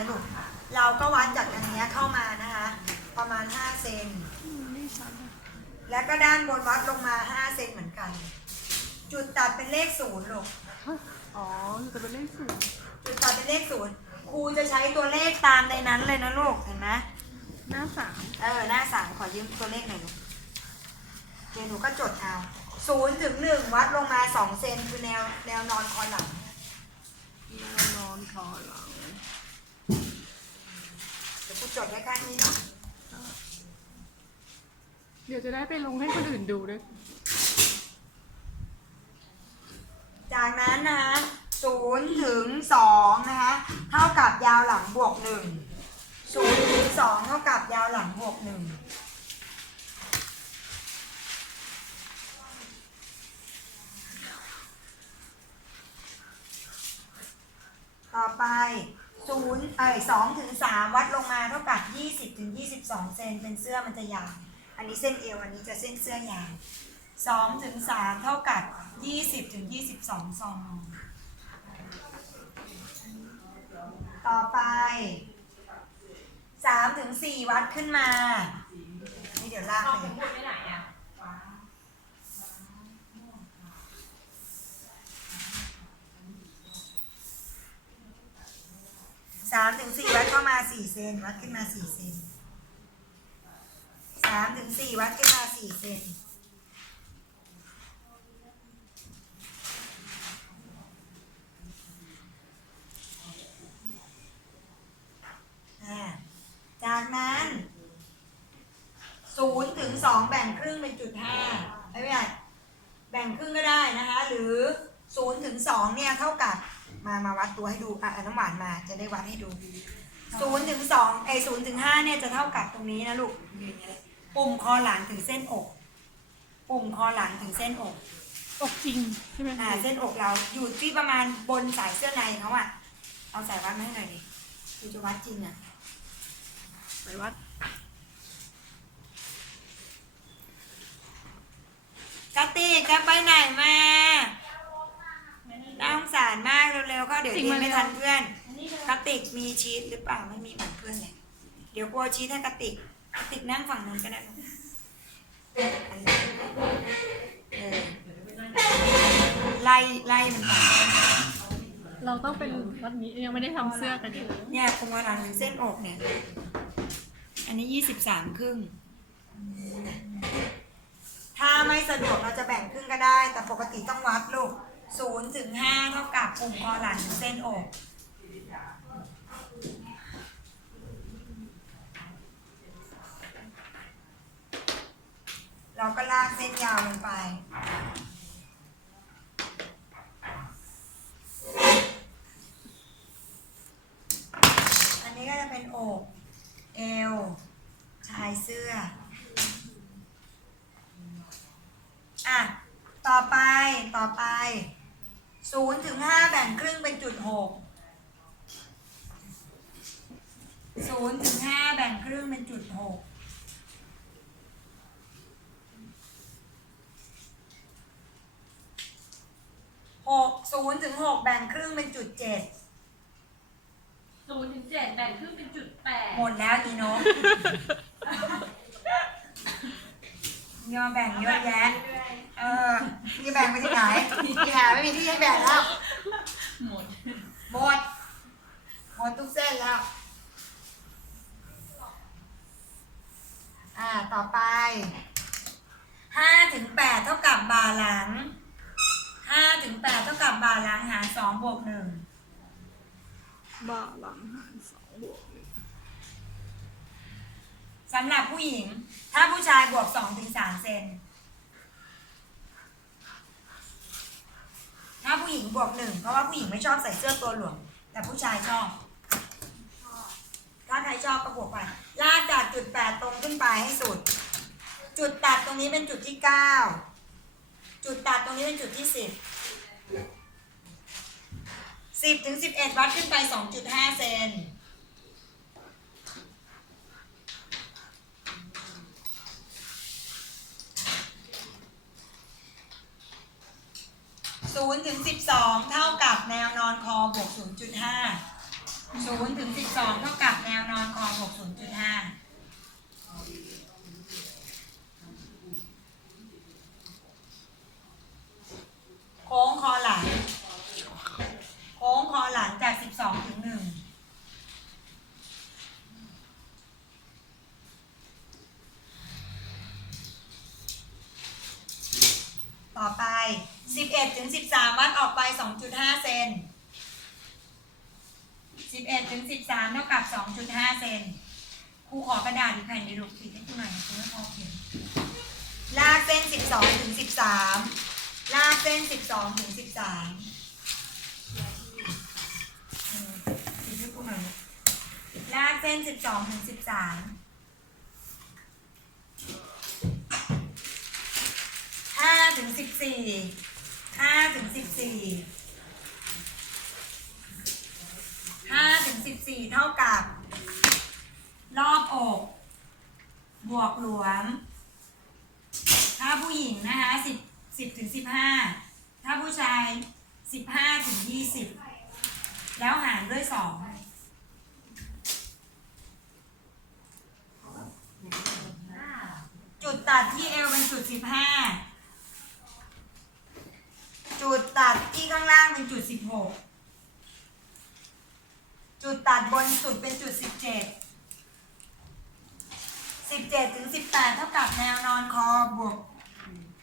นะลูก เราก็วัดจากอันเนี้ยเข้ามานะคะ ประมาณ 5 เซนไม่ชัดอะแล้วก็ด้านบนวัดลงมา 5 เซนเหมือนกัน จุดตัดเป็นเลขศูนย์ลูกฮะอ๋อจะเป็นเลขศูนย์จุดตัดเป็นเลขศูนย์ครูจะใช้ตัวเลขตามในนั้นเลยนะลูก เห็นไหมหน้าสามเออ หน้าสามขอยืมตัวเลขหน่อยลูกเดี๋ยวหนูก็จดเอาศูนย์ถึงหนึ่งวัดลงมาสองเซนคือแนวแนวนอนคอหลังแนวนอนคอหลังเดี๋ยวครูจดไว้ข้างนี้เนาะเดี๋ยวจะได้ไปลงให้คนอื่นดูด้วย จากนั้นนะคะศูนย์ถึงสองนะคะเท่ากับยาวหลังบวกหนึ่งศูนย์ถึงสองเท่ากับยาวหลังบวกหนึ่งต่อไป ศูนย์เอ้ยสองถึงสามวัดลงมาเท่ากับยี่สิบถึงยี่สิบสองเซนเป็นเสื้อมันจะยาว อันนี้เส้นเอวอันนี้จะเส้นเสื้อยาวสองถึงสามเท่ากับยี่สิบถึงยี่สิบสองซอง ต่อไปสามถึงสี่วัดขึ้นมา นี่เดี๋ยวลากไป สามถึงสี่วัดเข้ามาสี่เซนวัดขึ้นมาสี่เซนสามถึงสี่วัดขึ้นมาสี่เซนจากนั้นศูนย์ถึงสองแบ่งครึ่งเป็นจุดห้าไม่เป็นไรแบ่งครึ่งก็ได้นะคะ หรือศูนย์ถึงสองเนี่ยเท่ากับ มามาวัดตัวให้ดูอะเอาน้ำหวานมาจะได้วัดให้ดูศูนย์ถึงสองไอศูนย์ถึงห้าเนี่ยจะเท่ากับตรงนี้นะลูกยืนอย่างนี้เลยปุ่มคอหลังถึงเส้นอก ปุ่มคอหลังถึงเส้นอกอกจริงใช่ไหมอ่าเส้นอกเราอยู่ที่ประมาณบนสายเสื้อในเขาอะเอาสายวัดมาให้หน่อยดิดูจะวัดจริงอะไปวัดกะติกจะไปไหนมา น่าสงสารมากเร็วๆก็เดี๋ยวเรียนไม่ทันเพื่อนกะติกมีชีสหรือเปล่าไม่มีเหมือนเพื่อนเลยเดี๋ยวกลัวชีสให้กะติกกะติกนั่งฝั่งนู้นก็ได้ลูกเออไล่ไล่มันไปเราต้องเป็นวัดนี้ยังไม่ได้ทำเสื้อกันอยู่เนี่ยตรงหลังถึงเส้นอกเนี่ย อันนี้ยี่สิบสามครึ่ง ถ้าไม่สะดวกเราจะแบ่งครึ่งก็ได้ แต่ปกติต้องวัดลูก ศูนย์ถึงห้าเท่ากับกลุ่มคอหลังเส้นอกเราก็ลากเส้นยาวลงไป อันนี้ก็จะเป็นอก เอว ชายเสื้อ อะ ต่อไป ต่อไป ศูนย์ถึงห้าแบ่งครึ่งเป็นจุดหก ศูนย์ถึงห้าแบ่งครึ่งเป็นจุดหกหกศูนย์ถึงหกแบ่งครึ่งเป็นจุดเจ็ดศูนย์ถึงเจ็ดแบ่งครึ่งเป็นจุดแปดหมดแล้วอีโนกยอมแบ่งเยอะแยะ เออมีแบ่งไปที่ไหนมีหาไม่มีที่ให้แบ่งแล้ว หมด หมด หมดทุกเส้นแล้ว อ่า ต่อไปห้าถึงแปดเท่ากับบ่าหลังห้าถึงแปดเท่ากับบ่าหลังหารสองบวกหนึ่งบ่าหลังหารสองบวกหนึ่งสำหรับผู้หญิง ถ้าผู้ชายบวกสองถึงสามเซนถ้าผู้หญิงบวกหนึ่งเพราะว่าผู้หญิงไม่ชอบใส่เสื้อตัวหลวมแต่ผู้ชายชอบ ถ้าใครชอบก็บวกไป ลากจากจุดแปดตรงขึ้นไปให้สุด จุดตัดตรงนี้เป็นจุดที่เก้า จุดตัดตรงนี้เป็นจุดที่สิบ สิบถึงสิบเอ็ดวัดขึ้นไปสองจุดห้าเซนศูนย์ถึงสิบสองเท่ากับแนวนอนคอบวกศูนย์จุดห้า ศูนย์ถึงสิบสองเท่ากับแนวนอนคอหกศูนย์จุดห้าโค้งคอหลัง โค้งคอหลังจากสิบสองถึงหนึ่งต่อไป 11ถึง13 วัดออกไป 2.5 เซน 11ถึง13เท่ากับ2.5เซนครูขอกระดาษอีกแผ่นเดียวลูกติดให้ครูหน่อยครูไม่พอเขียนลากเส้น12ถึง13ลากเส้น12ถึง13อืมติดให้ครูหน่อยลากเส้น12ถึง13ห้าถึงสิบสี่ห้าถึงสิบสี่ ห้าถึงสิบสี่เท่ากับ รอบอก บวกหลวม ถ้าผู้หญิงนะคะสิบสิบถึงสิบห้าถ้าผู้ชายสิบห้าถึงยี่สิบแล้วหารด้วยสองจุดตัดที่เอวเป็นจุดสิบห้าจุดตัดที่ข้างล่างเป็นจุดสิบหก จุดตัดบนสุดเป็นจุดสิบเจ็ดสิบเจ็ดถึงสิบแปดเท่ากับแนวนอนคอบวก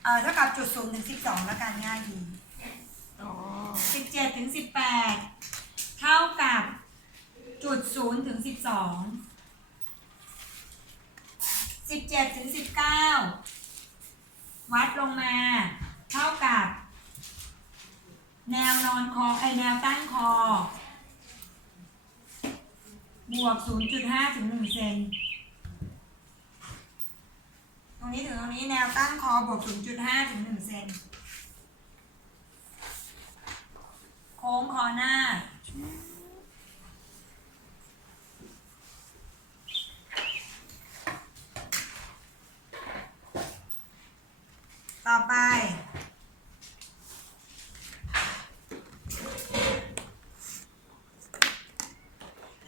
เอ่อเท่ากับจุดศูนย์ถึงสิบสองแล้วกันง่ายดีอ๋อสิบเจ็ดถึงสิบแปดเท่ากับจุดศูนย์ถึงสิบสองสิบเจ็ดถึงสิบเก้าวัดลงมา เท่ากับ แนวนอนคอไอแนวตั้งคอ บวก 0.5 ถึง 1 เซน ตรงนี้ถึงตรงนี้แนวตั้งคอบวก 0.5 ถึง 1 เซน โค้งคอหน้า ต่อไป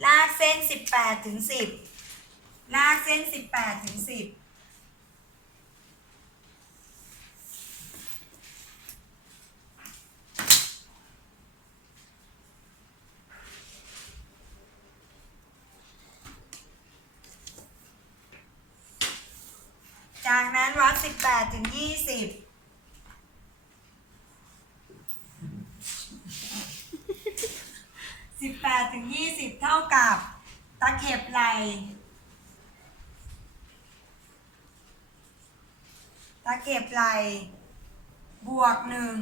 ลากเ8ถึง10ลากเส้น18ถึง10ากนั้นวัด 18 ถึง 20 18 ถึง 20 เท่ากับ ตะเข็บ ไหล่ตะเก็บไหล่บวกหนึ่ง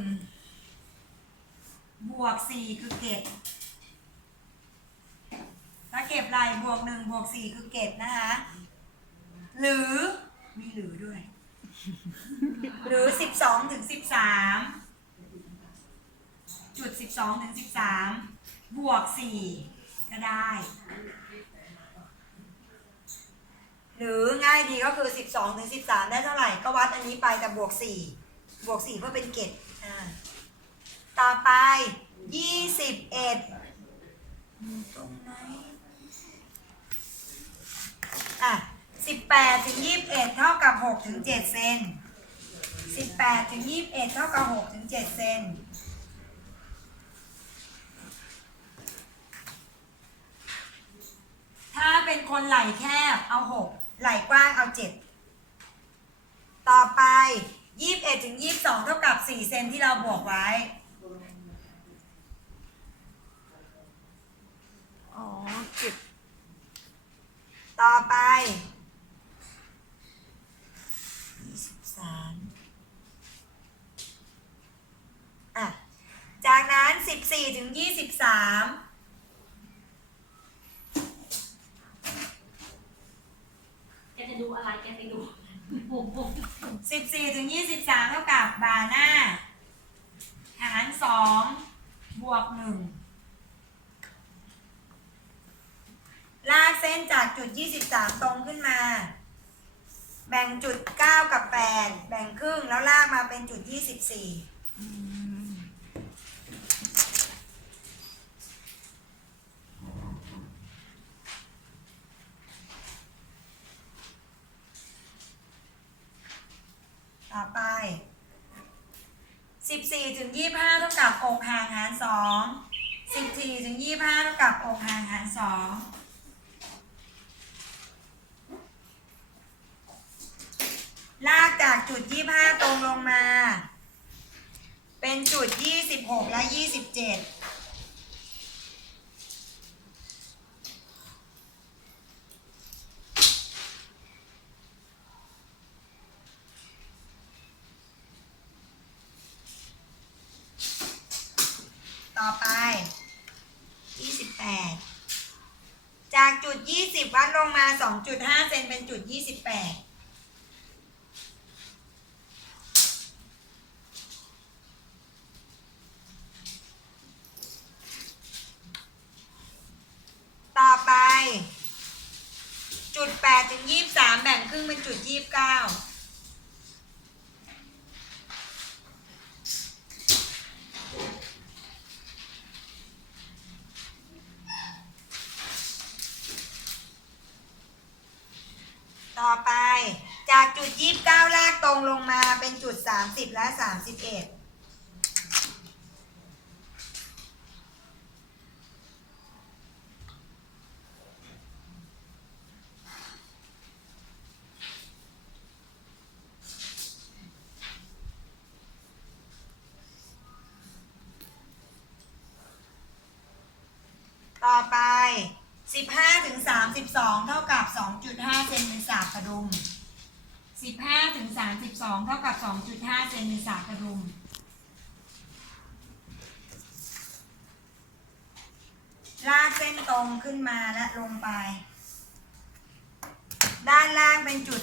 บวกสี่คือเกตตะเก็บไหล่บวกหนึ่งบวกสี่คือเกตนะคะหรือมีหรือด้วย หรือสิบสองถึงสิบสามจุดสิบสองถึงสิบสามบวกสี่ก็ได้ หรือง่ายดีก็คือ 12ถึง13 ได้เท่าไหร่ ก็วัดอันนี้ไปแต่บวก 4 บวก 4 เพื่อเป็นเกตต่อไป 21 ตรงไหนอะ18ถึง21 เท่ากับ6ถึง7เซน18ถึง21 เท่ากับ6ถึง7เซนถ้าเป็นคนไหล่แคบเอา 6 ไหล่กว้างเอา7ต่อไป21ถึง22เท่ากับ4เซนที่เราบวกไว้อ๋อเก็บต่อไป23อะ จากนั้น14ถึง23แกจะดูอะไรแกไปดูบุ๋มบุ๋ม14ถึง23เท่ากับบาหน้า หาร2บวก1ลากเส้นจากจุด 23 ตรงขึ้นมา แบ่งจุด 9 กับ 8 แบ่งครึ่งแล้วลากมาเป็นจุด 24 ต่อไป 14ถึง25 เท่ากับองค์หางหาร2 14ถึง25 เท่ากับองค์หางหาร2ลากจากจุด 25 ตรงลงมา เป็นจุด 26 และ 27 10 วัดลงมา 2.5 เซนเป็นจุด 28 มาเป็นจุด 30 และ 31ต่อไป 15 ถึง 32 เท่ากับ 2.5 เซนเป็นศาสตร์กระดุม 15ถึง32 เท่ากับ 2.5 เซนเป็นศาสตร์กระดุม ลากเส้นตรงขึ้นมาและลงไป ด้านล่างเป็นจุด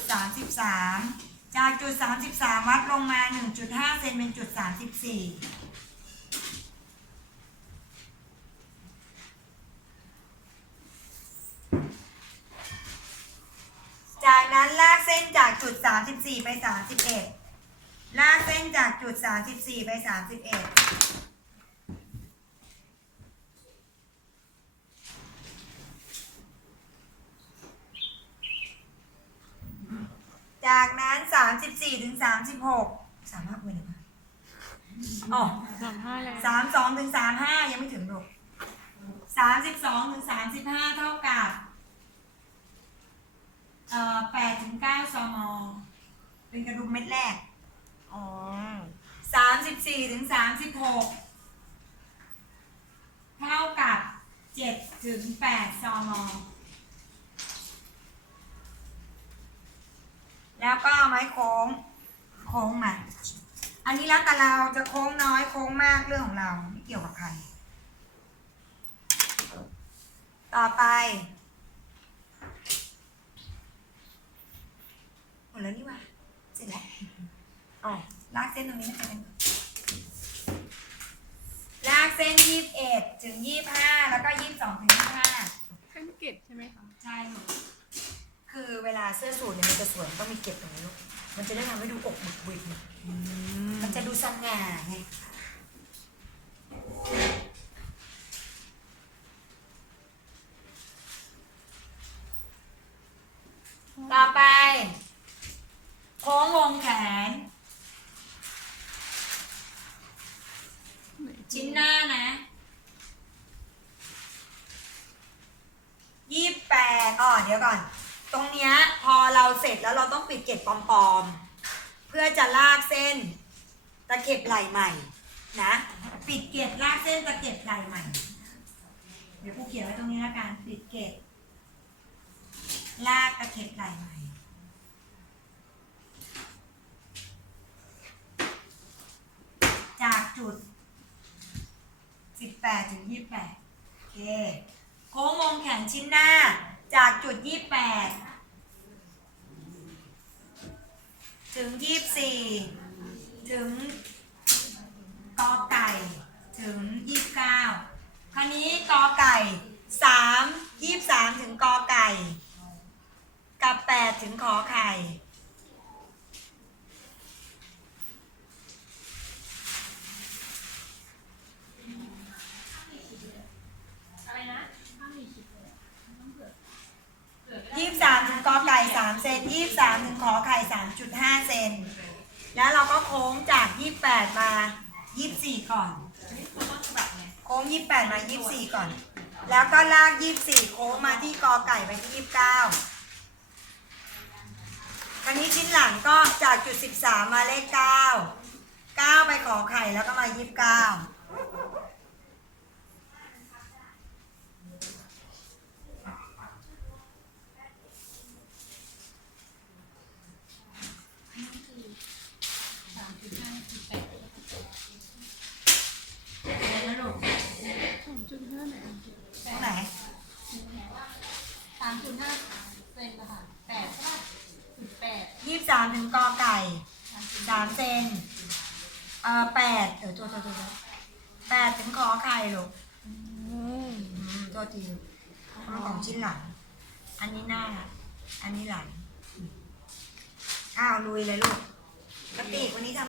33 จากจุด 33 วัดลงมา 1.5 เซนเป็นจุด 34 จากนั้นลากเส้นจากจุด 34 ไป 31 ลากเส้นจากจุด 34 ไป 31จากนั้น34ถึง36สามารถคุยหรือเปล่าอ๋อสามห้าแล้วสามสองถึงสามห้ายังไม่ถึงหรอกสามสิบสองถึงสามสิบห้าเท่ากับ เอ่อแปดถึงเก้าซมเป็นกระดุมเม็ดแรกอ๋อสามสิบสี่ถึงสามสิบหกเท่ากับเจ็ดถึงแปดซมแล้วก็เอาไม้โค้ง โค้งมา อันนี้แล้วแต่เราจะโค้งน้อยโค้งมากเรื่องของเราไม่เกี่ยวกับใคร ต่อไป มดแล้วนี่หว่าเสร็จแล้วอ๋อลากเส้นตรงนี้นะคะลากเส้นยี่สิบเอ็ดถึงยี่ห้าแล้วก็ยี่สิบสองถึงยี่ห้าขั้นเกตใช่ไหมคะใช่ลูกคือเวลาเสื้อสูทเนี่ยมันจะสวยต้องมีเก็บตรงนี้ลูกมันจะได้ทำให้ดูอกบุกบิดมันจะดูสง่าไง ต่อไป โค้งวงแขน ชิ้นหน้านะยี่แปดอ๋อเดี๋ยวก่อน ตรงเนี้ยพอเราเสร็จแล้วเราต้อง ปิดเกล็ดปลอมๆ เพื่อจะลากเส้น ตะเข็บไหลใหม่นะ ปิดเกล็ดลากเส้นตะเข็บไหลใหม่ เดี๋ยวกูเขียนไว้ตรงนี้ละกันปิดเกล็ดลากตะเข็บไหลใหม่ จากจุด 18 ถึง 28 โอเค โค้งวงแขนชิ้นหน้า จากจุด 28 ถึง 24 ถึง งจาก 28 มา 24 ก่อน โค้ง 28 มา 24 ก่อน แล้วก็ลาก 24 โค้งมาที่กอไก่ไปที่ 29คราวนี้ชิ้นหลังก็จากจุด 13 มาเลข 9 9 ไปขอไข่แล้วก็มา 29 จุดห้าไหนตรงไหนสามจุดห้าเซนนะคะแปดใช่ป่ะจุดแปดยี่สามถึงกอไก่สามเซนเอ่อแปดเออตัวตัวตัวตัวแปดถึงขอไข่ลูกอืมอืมตัวทีลูกมันของชิ้นหลัง อันนี้หน้า อันนี้หลัง อ้าวลุยเลยลูกกติกวันนี้ทำ